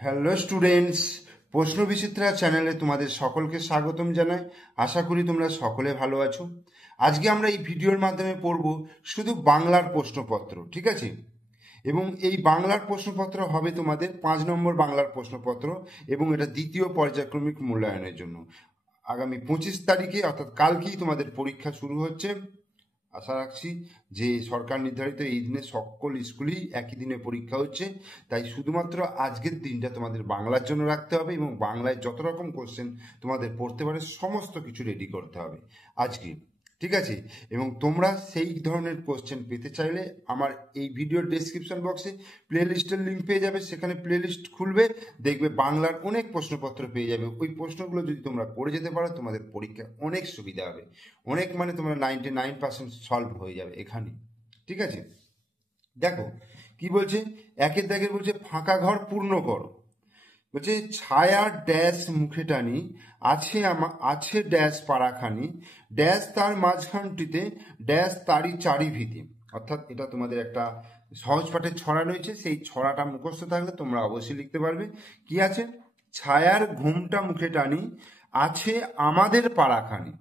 Hello students, প্রশ্ন বিচিত্রা চ্যানেলে তোমাদের সকলকে স্বাগতম জানাই। আশা করি তোমরা সকলে ভালো আছো। আজকে আমরা এই ভিডিওর মাধ্যমে পড়ব শুধু বাংলার প্রশ্নপত্র, ঠিক আছে? এবং এই বাংলার প্রশ্নপত্র হবে তোমাদের 5 নম্বর বাংলার প্রশ্নপত্র, এবং এটা দ্বিতীয় পর্যায়ক্রমিক মূল্যায়নের জন্য। আগামী 25 তারিখে অর্থাৎ কালকেই তোমাদের পরীক্ষা শুরু হচ্ছে। আশা রাখছি যে সরকার নির্ধারিত এই দিনে সকল স্কুলেই একই দিনে পরীক্ষা হচ্ছে, তাই শুধুমাত্র আজকের দিনটা তোমাদের বাংলার জন্য রাখতে হবে এবং বাংলায় যত রকম কোশ্চেন তোমাদের পড়তে পারে সমস্ত কিছু রেডি করতে হবে আজকে, ঠিক আছে? এবং তোমরা সেই ধরনের কোশ্চেন পেতে চাইলে আমার এই ভিডিওর ডেসক্রিপশন বক্সে প্লেলিস্টের লিঙ্ক পেয়ে যাবে। সেখানে প্লেলিস্ট খুলবে, দেখবে বাংলার অনেক প্রশ্নপত্র পেয়ে যাবে। ওই প্রশ্নগুলো যদি তোমরা পড়ে যেতে পারো তোমাদের পরীক্ষা অনেক সুবিধা হবে। অনেক মানে তোমরা 99% সলভ হয়ে যাবে এখানে, ঠিক আছে? দেখো কি বলছে, একের দাগের বলছে ফাঁকা ঘর পূর্ণ করো। বলছে ছায়া ড্যাশ মুখে টানি, আছে ড্যাশ পাড়াখানি, ড্যাশ তার মাঝখানটিতে ড্যাশ তারই চারিভিতে। অর্থাৎ এটা তোমাদের একটা সহজ পাঠের ছড়া রয়েছে, সেই ছড়াটা মুখস্থ থাকলে তোমরা অবশ্যই লিখতে পারবে। কি আছে? ছায়ার ঘুমটা মুখে টানি, আছে আমাদের পাড়াখানি।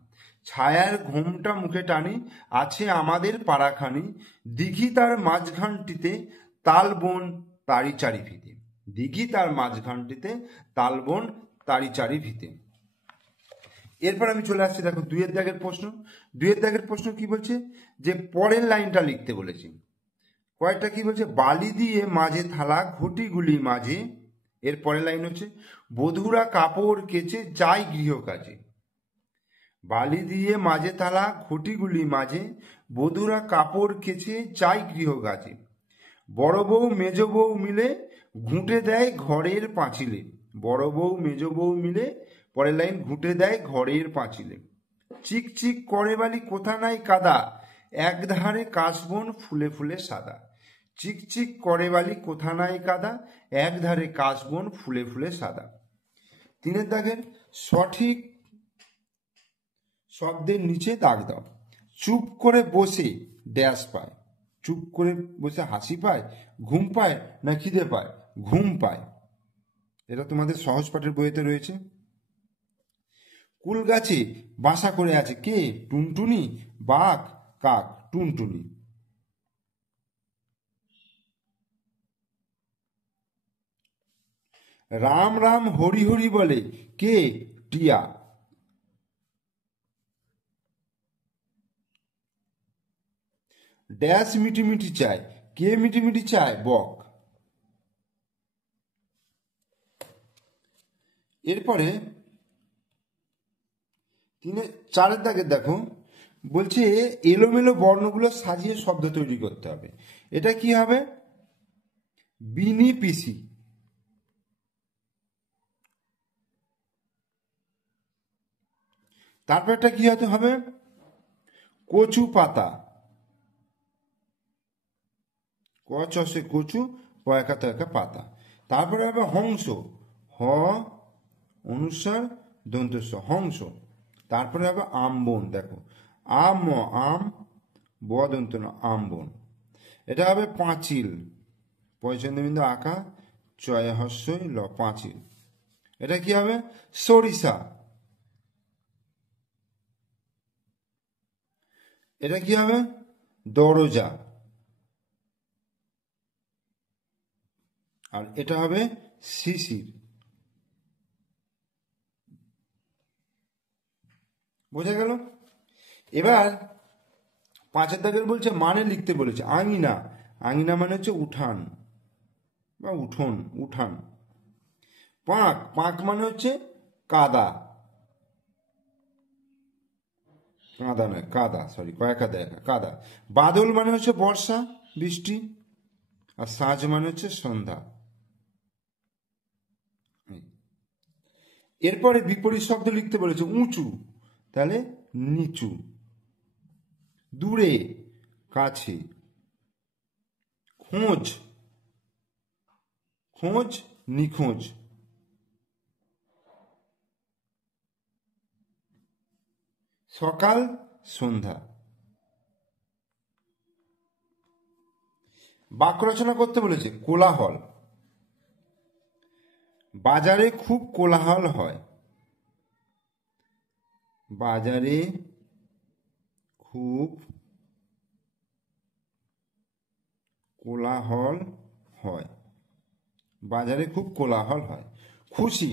ছায়ার ঘুমটা মুখে টানি, আছে আমাদের পাড়াখানি, দিঘি তার মাঝখানটিতে তালবন তারি চারিভিতে। দিঘি তার মাঝখানটিতে তালবন তারি চারিভিতে। এরপর আমি চলে আসছি, দেখো দুইয়ের দাগের প্রশ্ন। দুইয়ের দাগের প্রশ্ন কি বলছে, যে পরের লাইনটা লিখতে বলেছি। কয়েকটা কি বলছে, বালি দিয়ে মাঝে থালা ঘটিগুলি মাঝে। এর পরের লাইন হচ্ছে বধূরা কাপড় কেচে যায় গৃহকাজে। বালি দিয়ে মাঝে থালা ঘটিগুলি মাঝে, বধূরা কাপড় কেচে যায় গৃহকাজে। বড় বউ মেজ বউ মিলে ঘুঁটে দেয় ঘরের পাঁচিলে। বড় বউ মেজ বউ মিলে, পরের লাইন, ঘুঁটে দেয় ঘরের পাঁচিলে। চিক চিক করে বালি কোথা নাই কাদা, একধারে কাশবন ফুলে ফুলে সাদা। চিক চিক করে বালি কোথা নাই কাদা, একধারে কাশবন ফুলে ফুলে সাদা। তিনের দাগের সঠিক শব্দের নিচে দাগ দাও। চুপ করে বসে ড্যাশ পায়। চুপ করে বসে হাসি পায়, ঘুম পায়, না খিদে পায়? ঘুম পায়। এটা তোমাদের সহজ পাঠের বইতে রয়েছে। কুল গাছে বাসা করে আছে কে? টুনটুনি, বাঘ, কাক? টুনটুনি। রাম রাম হরি হরি বলে কে? টিয়া। ড্যাশ মিটিমিটি চায়, কে মিটিমিটি চায়? বক। এরপরে চারের দাগের দেখো, বলছে এলোমেলো বর্ণগুলো সাজিয়ে শব্দ তৈরি করতে হবে। এটা কি হবে? বিনি পিসি। তারপরটা কি হতে হবে? কচু পাতা। ক চষে কচু, প একা তো একা পাতা। তারপরে হবে হংস, হ অনুসার দন্তস্ব, হংস। তারপরে হবে আমবন, দেখো আম আম, ব দন্ত ন, আমবন। এটা হবে পাঁচিল, পয়চন্দ্রবিন্দু আঁকা, চয় হস্যই ল, পাঁচিল। এটা কি হবে? সরিষা। এটা কি হবে? দরজা। আর এটা হবে শিশির। বোঝা গেল? এবার পাঁচের দাগের বলছে মানে লিখতে বলেছে। আঙিনা, আঙিনা মানে হচ্ছে উঠান বা উঠোন, উঠান। পাঁক, পাঁক মানে হচ্ছে কাদা, কাদা নয় কাদা, সরি কয়েকা দেখা, কাদা। বাদল মানে হচ্ছে বর্ষা, বৃষ্টি। আর সাঁঝ মানে হচ্ছে সন্ধ্যা। এরপরে বিপরীত শব্দ লিখতে বলেছে। উঁচু, তাহলে নিচু। দূরে, কাছে। খোঁজ, খোঁজ, নিখোঁজ। সকাল, সন্ধ্যা। বাক্য রচনা করতে বলেছে। কোলাহল, বাজারে খুব কোলাহল হয়। বাজারে খুব কোলাহল হয়। বাজারে খুব কোলাহল হয়। খুশি,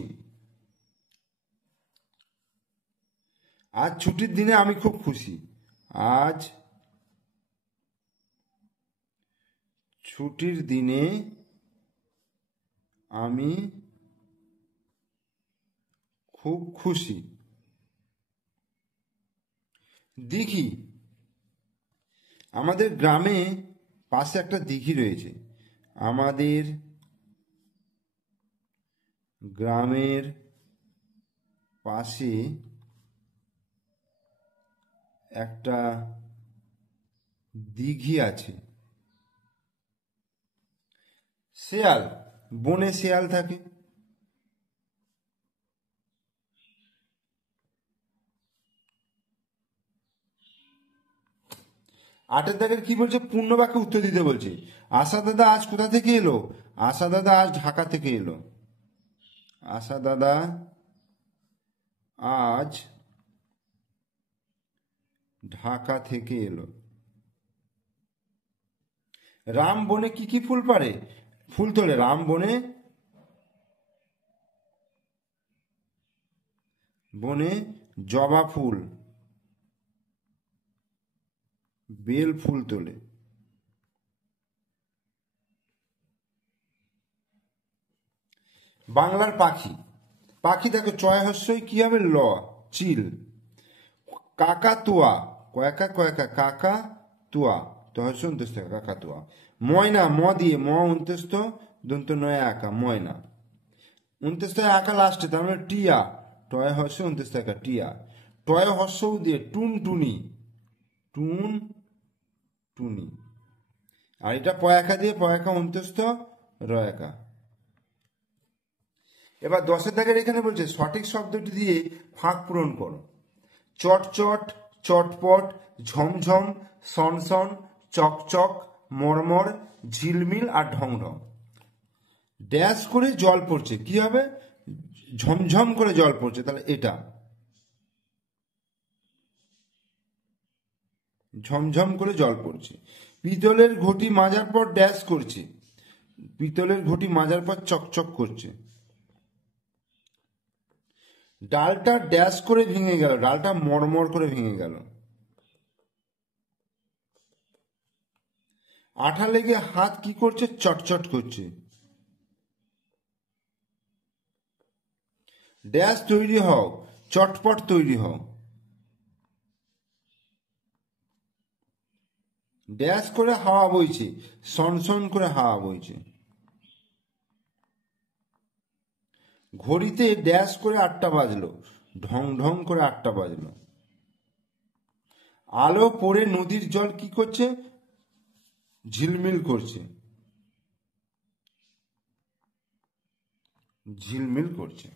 আজ ছুটির দিনে আমি খুব খুশি। আজ ছুটির দিনে আমি খুব খুশি। দিঘি, আমাদের গ্রামে পাশে একটা দিঘি রয়েছে। আমাদের গ্রামের পাশে একটা দিঘি আছে। শেয়াল, বনে শেয়াল থাকে। আটের দাগের কি বলছে? পূর্ণ বাক্যে উত্তর দিতে বলছে। আশা দাদা আজ কোথা থেকে এলো? আশা দাদা আজ ঢাকা থেকে এলো। আশা দাদা আজ ঢাকা থেকে এলো। রাম বনে কি কি ফুল পারে? ফুল তোলে। রাম বনে জবা ফুল, বেল ফুল তোলে। বাংলার পাখি, পাখি দেখো চয় হস্যই কি হবে? ল, চিল। কাকাতুয়া, কয়কা কয়কা, কাকা তুয়া, তো হস্য অন্তস্থ কাকাতুয়া। ময়না, ম দিয়ে, ম অন্তস্থ দন্ত নয় আঁকা, ময়না। অন্তস্থ আঁকা লাস্টে, তার মানে টিয়া, টয় হস্য অন্তস্থ আঁকা, টিয়া। টয় হস্য দিয়ে টুনটুনি, টুন টুনি। আর এটা পয়াকা দিয়ে, পয়াকা অন্তস্থ রয়াকা। এবার 10 দাগের এখানে বলছে সঠিক শব্দটি দিয়ে ফাঁক পূরণ করো। চটচট, চটপট, ঝমঝম, সনসন, চকচক, মরমর, ঝিলমিল আর ঢংঢং। ড্যাশ করে জল পড়ছে, কি হবে? ঝমঝম করে জল পড়ছে, তাহলে এটা ঝমঝম করে জল পড়ছে। পিতলের ঘটি মাজার পর ড্যাশ করছে, পিতলের ঘটি মাজার পর চকচক করছে। ডালটা ড্যাশ করে ভেঙে গেল, ডালটা মরমর করে ভেঙে গেল। আঠা লেগে হাত কি করছে? চটচট করছে। ড্যাশ তৈরি হও, চটপট তৈরি হও। ড্যাশ করে হাওয়া বইছে, সনসন করে হাওয়া বইছে। ঘড়িতে ড্যাশ করে 8টা বাজলো, ঢং ঢং করে 8টা বাজলো। আলো পড়ে নদীর জল কি করছে? ঝিলমিল করছে, ঝিলমিল করছে।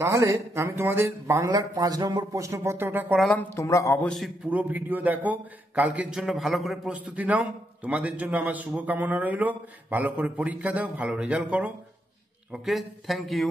তাহলে আমি তোমাদের বাংলার 5 নম্বর প্রশ্নপত্রটা করালাম। তোমরা অবশ্যই পুরো ভিডিও দেখো, কালকের জন্য ভালো করে প্রস্তুতি নাও। তোমাদের জন্য আমার শুভকামনা রইল। ভালো করে পরীক্ষা দাও, ভালো রেজাল্ট করো। ওকে, থ্যাংক ইউ।